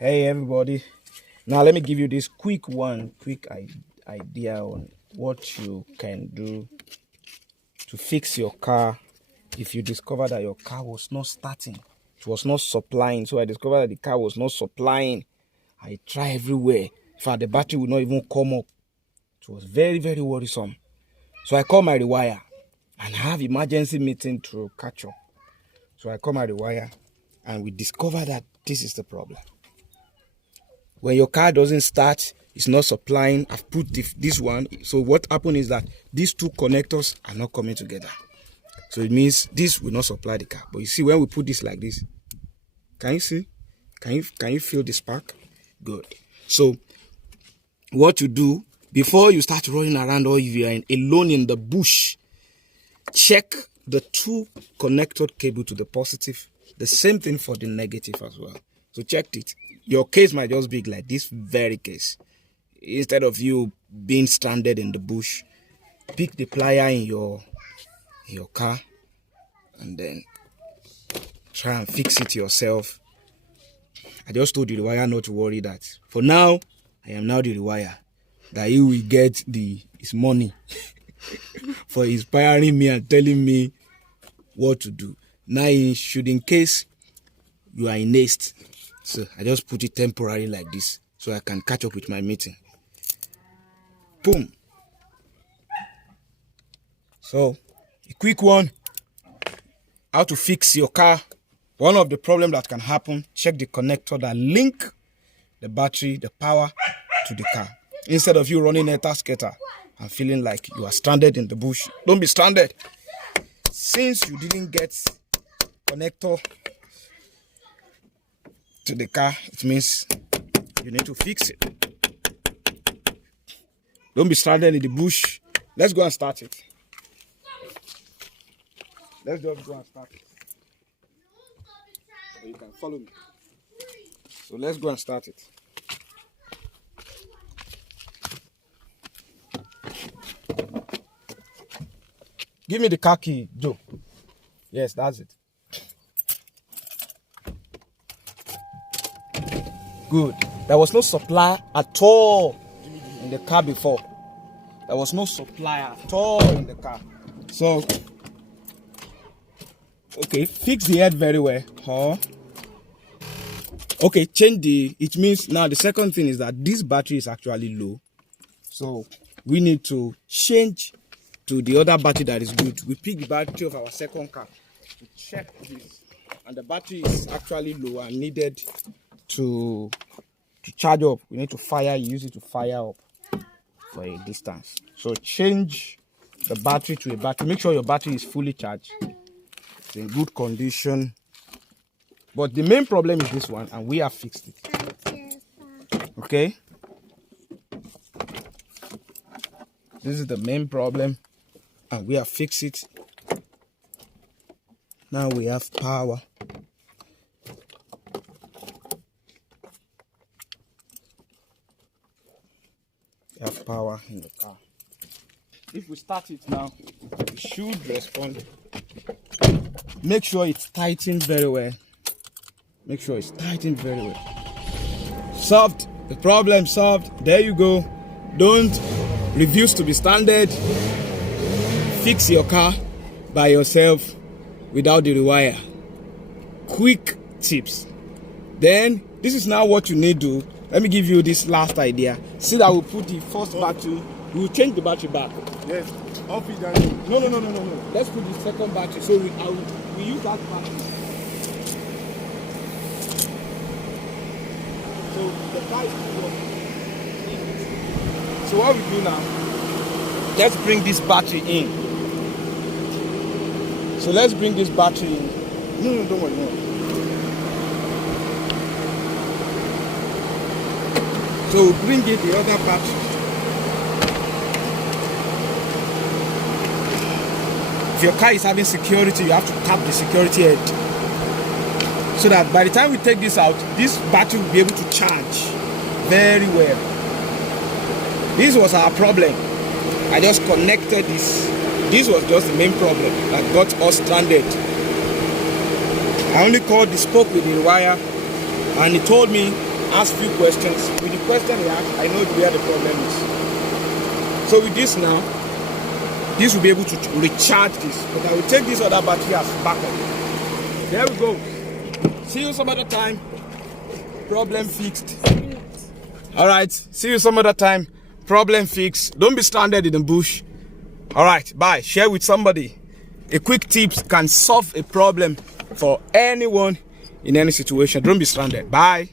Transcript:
Hey everybody, now let me give you this quick idea on what you can do to fix your car if you discover that your car was not starting, it was not supplying. So I discovered that the car was not supplying. I tried everywhere. In fact, the battery would not even come up. It was very, very worrisome. So I called my rewire and have emergency meeting to catch up. So I called my rewire and we discovered that this is the problem. When your car doesn't start, it's not supplying. I've put this one. So what happened is that these two connectors are not coming together. So it means this will not supply the car. But you see, when we put this like this, can you see? Can you feel the spark? Good. So what you do before you start running around, or if you are alone in the bush, check the two connected cable to the positive. The same thing for the negative as well. So check it. Your case might just be like this very case. Instead of you being stranded in the bush, pick the plier in your car and then try and fix it yourself. I just told the rewire not to worry that. For now, I am now the rewire. That he will get his money for inspiring me and telling me what to do. Now, in case you are in haste, so I just put it temporarily like this so I can catch up with my meeting. Boom. So, a quick one. How to fix your car. One of the problems that can happen, check the connector that link the battery, the power to the car. Instead of you running skater and feeling like you are stranded in the bush, don't be stranded. Since you didn't get connector to the car, it means you need to fix it. Don't be stranded in the bush. Let's go and start it. Let's just go and start it. So you can follow me. So let's go and start it. Give me the car key, Joe. Yes, that's it. Good. There was no supply at all in the car before. There was no supply at all in the car. So, okay, fix the head very well. Okay, it means now the second thing is that this battery is actually low. So, we need to change to the other battery that is good. We pick the battery of our second car to check this. And the battery is actually low and needed to charge up. We need to use it to fire up for a distance. So change the battery to a battery. Make sure your battery is fully charged. It's in good condition. But the main problem is this one, and we have fixed it. Okay? This is the main problem, and we have fixed it. Now we have power. Have power in the car. If we start it now, it should respond. Make sure it's tightened very well. Make sure it's tightened very well. Solved. The problem solved. There you go. Don't refuse to be stranded. Fix your car by yourself without the rewire. Quick tips. Then this is now what you need to do. Let me give you this last idea. See that we put the first battery, we will change the battery back. Yes, off it down. No. Let's put the second battery. So we use that battery. So the car is working. So what we do now, let's bring this battery in. So let's bring this battery in. No, don't worry, no. So we'll bring in the other battery. If your car is having security, you have to tap the security head. So that by the time we take this out, this battery will be able to charge very well. This was our problem. I just connected this. This was just the main problem that got us stranded. I only spoke with the wire, and he told me ask few questions. With the question he asked, I know where the problem is. So with this now, this will be able to recharge this. But I will take this other battery as backup. There we go. See you some other time. Problem fixed. Alright, see you some other time. Problem fixed. Don't be stranded in the bush. Alright, bye. Share with somebody. A quick tips can solve a problem for anyone in any situation. Don't be stranded. Bye.